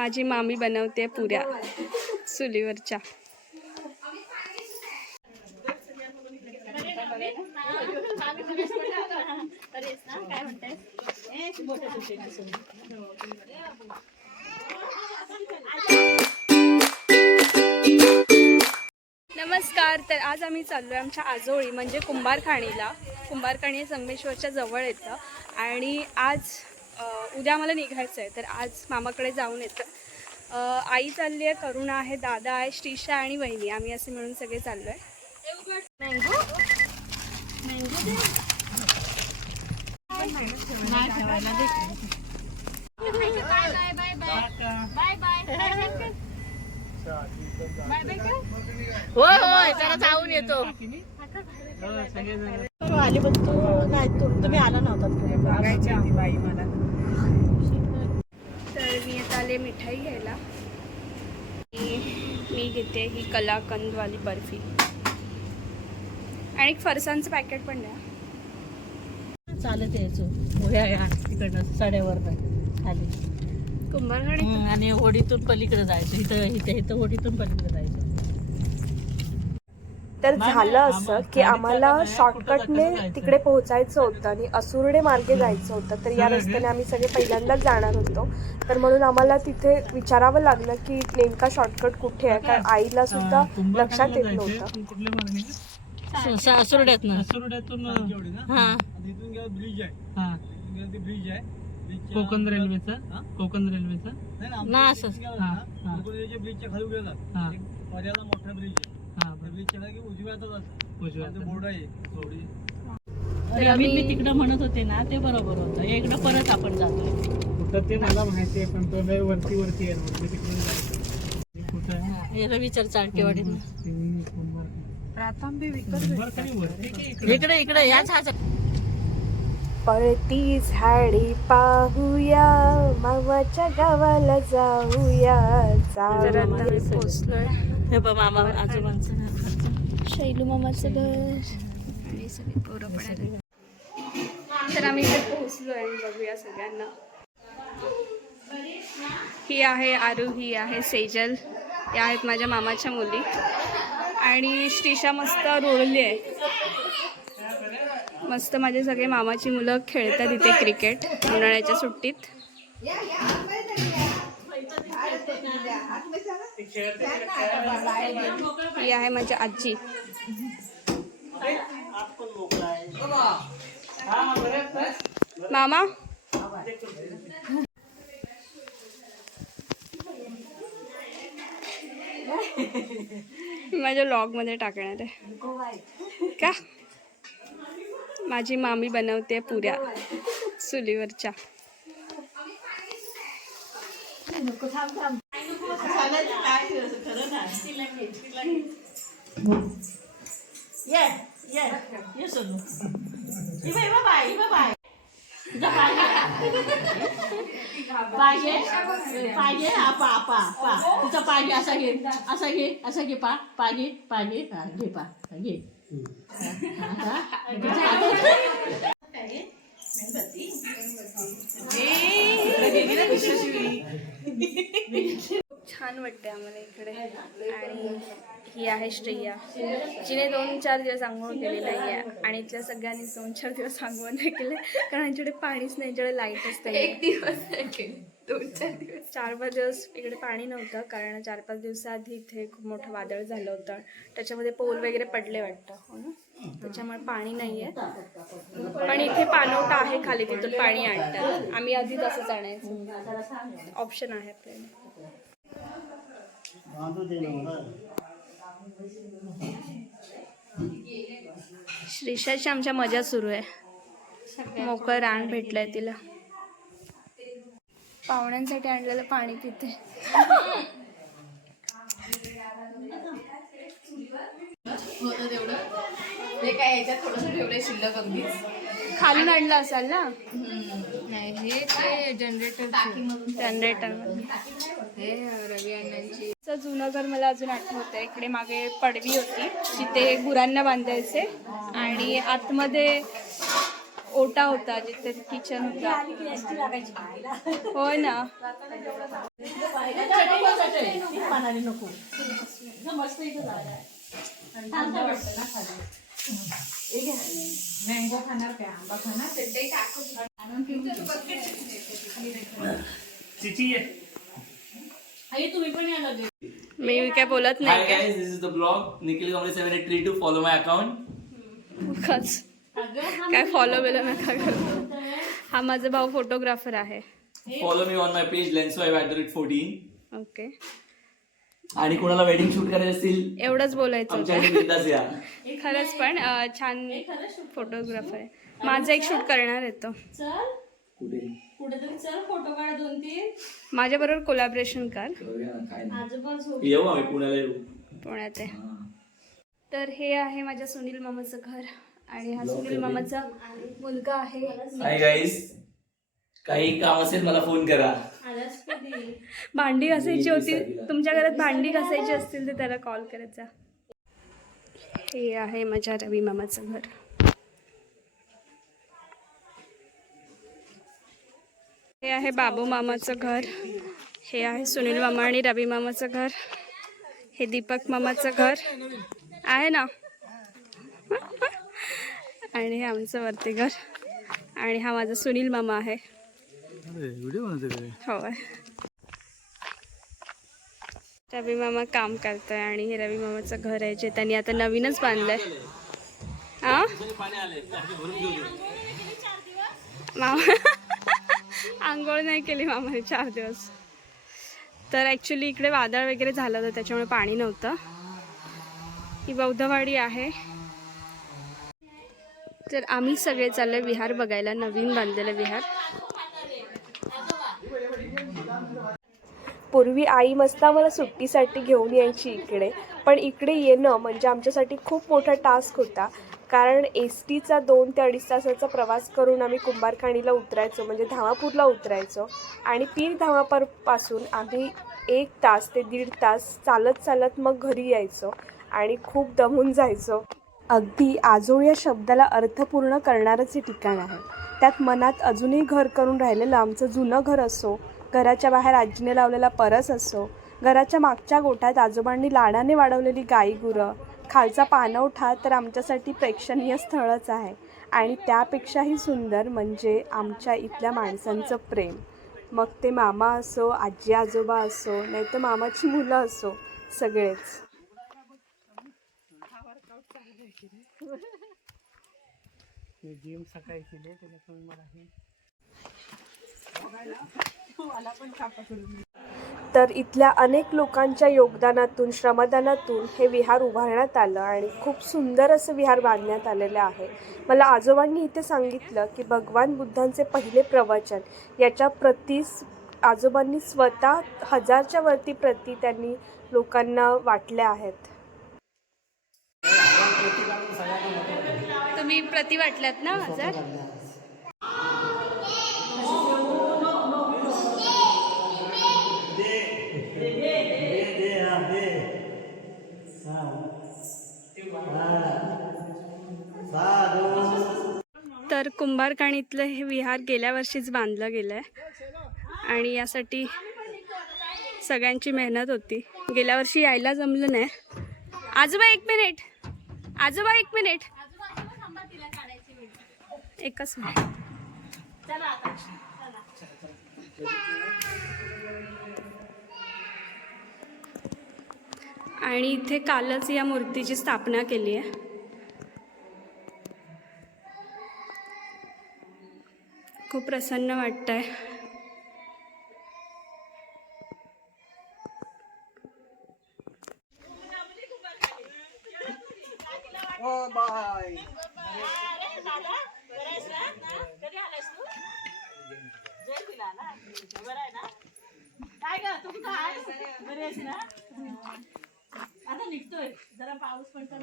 माझी मामी बनवते पुऱ्या चुलीवरच्या. नमस्कार. तर आज आम्ही चाललो आहे आमच्या आजोळी म्हणजे कुंभारखाणीला. कुंभारखाणी संगमेश्वरच्या जवळ येतं आणि आज उद्या आम्हाला निघायचं आहे. तर आज मामाकडे जाऊन येतं. आई चालली आहे, करुणा आहे, दादा आहे, श्रीषा आणि वहिनी. आम्ही असे मिळून सगळे चाललो आहे. होय होय जरा जाऊन येतो. आली पण तू नाही, तुम्ही आला नव्हता. तर मी आता आले मिठाई घ्यायला. मी घेते ही कलाकंदवाली बर्फी आणि एक फरसांचं पॅकेट पण द्या. चालत यायचो तिकडनं साड्यावर खाली कुंभारखाणी आणि होडीतून पलीकडे जायचो. इथं होडीतून पलीकडे जायचो. तर झालं असं की आम्हाला शॉर्टकटने तिकडे पोहोचायचं होतं आणि असुर्डे मार्गे जायचं होतं. तर या रस्त्याने आम्ही सगळे पहिल्यांदाच जाणार होतो. तर म्हणून आम्हाला तिथे विचारावं लागलं की नेमका शॉर्टकट कुठे आहे, कारण आईला सुद्धा लक्षात येत नव्हतं. कोकण रेल्वेचा ना असं ब्रिजच्या खाली गेला पर्याला मोठा ब्रिज आहे. बोर्ड आहे. मी तिकडं म्हणत होते ना, ते बरोबर होतं. इकडं परत आपण जातोय कुठं ते मला माहिती आहे, पण तो वरती आहे. कुठं रविचर चाळकेवाडी इकडे याच हा. पळती झाडी पाहूया, मामाच्या गावाला जाऊया. पोचलोय. हे बघ मामा आजोबांचं शैलू मामाचं घर आणि सगळी पोरं पण आली. तर आम्ही इथे पोहोचलो आणि बघूया सगळ्यांना. ही आहे आरू, ही आहे सेजल, या आहेत माझ्या मामाच्या मुली आणि श्रीषा मस्त रोडली आहे. मस्त माझे सगळे मामाची मुलं खेळतात इथे क्रिकेट उन्हाळ्याच्या सुट्टीत. ही आहे माझी आजी. मामा माझ्या व्लॉग मध्ये टाकण्यात आहे का. माझी मामी बनवते पुऱ्या चुलीवरच्या. पाहिजे तुझा पाहिजे असं घे पाहिजे घे पा घे. छान वाटते आम्हाला इकडे. आणि ही आहे श्रेया, जिने 2-4 दिवस आंघोळ केली नाही आहे आणि इथल्या सगळ्यांनी 2-4 दिवस आंघोळ नाही केले, कारण यांच्याकडे पाणीच नाही, यांच्याकडे लाईट असते. 1 दिवस 2-4 दिवस 4-5 दिवस इकडे पाणी नव्हतं, कारण 4-5 दिवसाआधी इथे खूप मोठं वादळ झालं होतं. त्याच्यामध्ये पोल वगैरे पडले वाटतं, हो ना, त्याच्यामुळे पाणी नाही आहे. पण इथे पाणवठा आहे खाली, तिथून पाणी आणतात. आम्ही आधी तसंच आणायचं, ऑप्शन आहे आपल्याला. श्रीषाची आमच्या मजा सुरू आहे. मोकळं रान भेटलंय तिला. पाहुण्यांसाठी आणलेलं पाणी पिते. खालून आणलं असाल ना. हे ते जनरेटर हे रवी अण्णांची. जुनं घर मला अजून आठवतं. इकडे मागे पडवी होती, जिथे गुरांना बांधायचे आणि आतमध्ये ओटा होता जिथे किचन होता. हो ना. पानाने नको मस्त इथं जागा आहे. थंड वाटतं ना खाली. मँगो खाणार काय आंबा खाणार आई तुम्ही पण यायला दे. मी काय बोलत Hi नाही guys, this is the vlog. Nikhil Kamble 7832. Follow my account. खच काय फॉलो बिलो नका करू. हा माझा भाऊ फोटोग्राफर आहे. Follow me on my page lenswipe@14. Okay, आणि कोणाला वेडिंग शूट करायचे असतील एवढंच बोलायचं आमच्याकडे होतं. बिंदास या. खरंच पण छान फोटोग्राफर आहे. माझा एक शूट करणार आहे तो. चल कुठे कुठेतरी चल फोटो काढ 2-3. माझ्या बरोबर कोलॅबरेशन कर. करूया ना, काय नाही. आजोबा झोप. येऊ आम्ही पुण्याला येऊ. पुण्यात आहे. हा. तर हे आहे माझ्या सुनील मामाचं घर आणि हा सुनील मामाचा मुलगा आहे. हाय गाईस, काही काम असेल मला फोन करा. आलास कधी? भांडी घासायची होती, तुमच्या घरात भांडी घासायची असतील तर त्याला कॉल करायचा. हे आहे माझ्या रवी मामाचं घर. हे आहे बाबू मामाचं घर. हे आहे सुनील मामा आणि रवी मामाचं घर. हे दीपक मामाचं घर आहे ना. आणि हे आमचं वरती घर. आणि हा माझा सुनील मामा आहे. होय, रवी मामा काम करतोय आणि हे रवी मामाचं घर आहे जे त्यांनी आता नवीनच बांधलंय. हा मामा आंघोळ नाही केली मामाने 4 दिवस. तर ॲक्च्युली इकडे वादळ वगैरे झालं होतं त्याच्यामुळे पाणी नव्हतं. ही बौद्धवाडी आहे. तर आम्ही सगळे चाललोय विहार बघायला, नवीन बांधलेलं विहार. पूर्वी आई मस्त आम्हाला सुट्टीसाठी घेऊन यायची इकडे, पण इकडे येणं म्हणजे आमच्यासाठी खूप मोठा टास्क होता. कारण एस टीचा 2 ते 2.5 तासाचा प्रवास करून आम्ही कुंभारखाणीला उतरायचो, म्हणजे धामापूरला उतरायचो. आणि पीर धामापूरपासून आम्ही 1 तास ते 1.5 तास चालत चालत मग घरी यायचो आणि खूप दमून जायचो. अगदी आजोळ या शब्दाला अर्थपूर्ण करणारच हे ठिकाण आहे. त्यात मनात अजूनही घर करून राहिलेलं आमचं जुनं घर असो, घराच्या बाहेर आजीने लावलेला परस असो, घराच्या मागच्या गोठ्यात आजोबांनी लाडाने वाढवलेली गाई गुरं, खालचा पाणवठा तर आमच्यासाठी प्रेक्षणीय स्थळच आहे. आणि त्यापेक्षाही सुंदर म्हणजे आमच्या इथल्या माणसांचं प्रेम. मग ते मामा असो, आजी आजोबा असो, नाही तर मामाची मुलं असो, सगळेच. जिम सकाळी केले त्याच्यातून मला हे तर इथल्या अनेक लोकांच्या योगदानातून, श्रमदानातून हे विहार उभारण्यात आलं आणि खूप सुंदर असं विहार बांधण्यात आलेलं आहे. मला आजोबांनी इथे सांगितलं की भगवान बुद्धांचे पहिले प्रवचन याच्या प्रती आजोबांनी स्वतः 1000च्या वरती प्रती त्यांनी लोकांना वाटल्या आहेत. तुम्ही प्रति वाटल्यात ना 1000? तर कुंभारखाणीतलं हे विहार गेल्या वर्षीच बांधलं गेलं आहे आणि यासाठी सगळ्यांची मेहनत होती. गेल्या वर्षी यायला जमलं नाही. आजोबा 1 मिनिट, आजोबा 1 मिनिट, एकच मिनिट. आणि इथे कालच या मूर्तीची स्थापना केली आहे. खूप प्रसन्न वाटतंय. आता निघतोय जरा पाऊस पडता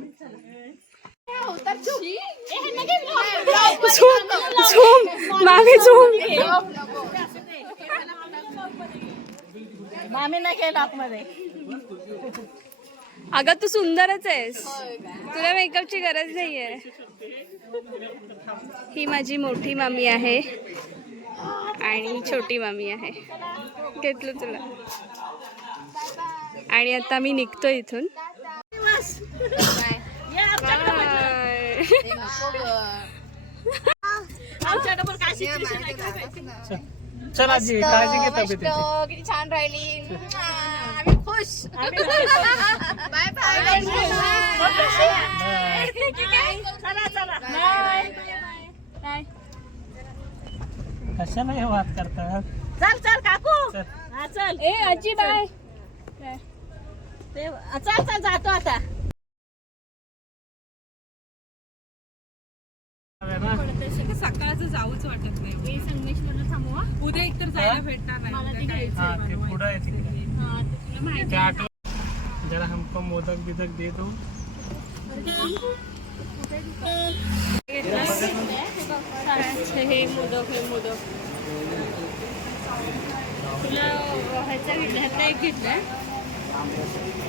मामी नाही केलं आतमध्ये. अगं तू सुंदरच आहेस, तुला मेकअपची गरज नाहीये. ही माझी मोठी मामी आहे आणि छोटी मामी आहे. घेतलं तुला. आणि आता मी निघतो इथून. चल आजी, काळजी घे तब्येतीची. किती छान राहिली. आम्ही खुश. Bye bye. कशाला हे वाद करतात? चल चल काकू चल. हा चल ए आजी बाय. चल चल जातो आता. सकाळचं जाऊच वाटत नाही. संगमेश्वरला थांबवा. उद्या एकतर जायला भेटणार नाही. मला ते घ्यायचं. हा ते पुढं आहे तिकडे. हा, ते तुला माहिती ते आठवण जरा हमको मोदक बिदक दे दो. हे मोदक तुला ह्याचा घेतला, ह्यातला एक घेतलाय.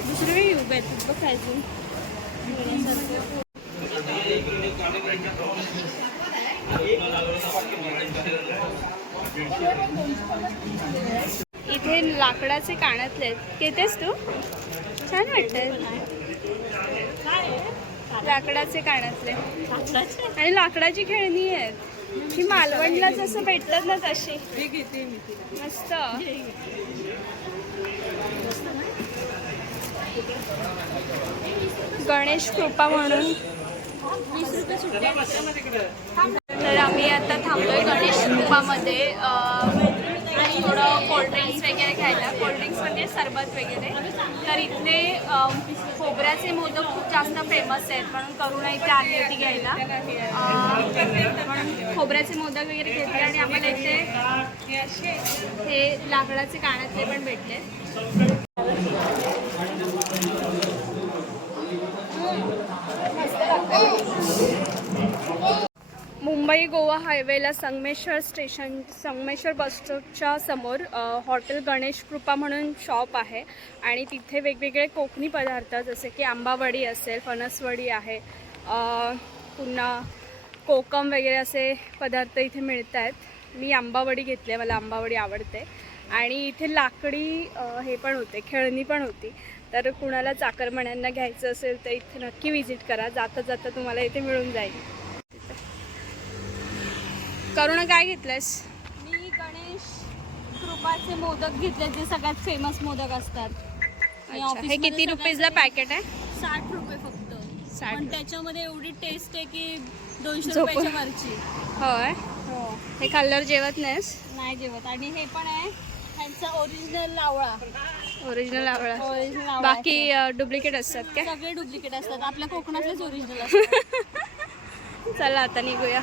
दुसरं घेऊ काय तू बघायचं. इथे लाकडाचे कानातले आहेत. घेतेस तू? छान वाटत. लाकडाचे कानातले आणि लाकडाची खेळणी आहेत. ही मालवणला जसं भेटतात ना तशी. मस्त. गणेश कृपा म्हणून. तर आम्ही आता थांबलोय गणेश कृपामध्ये थोडं कोल्ड्रिंक्स वगैरे घ्यायला. कोल्ड्रिंक्स म्हणजे सरबत वगैरे. तर इथे खोबऱ्याचे मोदक खूप जास्त फेमस आहेत म्हणून करुणा इथे आली होती घ्यायला. म्हणून खोबऱ्याचे मोदक वगैरे घेतले आणि आम्हाला इथे हे लाकडाचे कानातले पण भेटले. मुंबई गोवा हायवेला संगमेश्वर बस स्टॉपच्या समोर हॉटेल गणेश कृपा म्हणून शॉप आहे आणि तिथे वेगवेगळे कोकणी पदार्थ जसे की आंबावडी असेल, फणसवडी आहे, पुन्हा कोकम वगैरे असे पदार्थ इथे मिळत आहेत. मी आंबावडी घेतली आहे, मला आंबावडी आवडते. आणि इथे लाकडी हे पण होते, खेळणी पण होती. तर कुणाला चाकरमान्यांना घ्यायचं असेल तर इथे नक्की विजिट करा. जाता जाता तुम्हाला इथे मिळून जाईल. करुणा काय घेतलंस? मी गणेश कृपाचे मोदक घेतले जे सगळ्यात फेमस मोदक असतात. हे किती रुपीजला पॅकेट आहे? 60 रुपये फक्त. 60. पण त्याच्यामध्ये एवढी टेस्ट आहे की 200 झोपून. रुपयाच्या वरची. होय. हो, हे खाल्ल्यावर जेवत नाहीस? नाही जेवत. आणि हे पण आहे ह्यांचा ओरिजिनल आवळा. ओरिजिनल आवळा. ओरिजिनल आवळा. बाकी डुप्लिकेट असतात का? सगळे डुप्लिकेट असतात. आपल्या कोकणातलेच ओरिजिनल असतात. चला आता निघूया.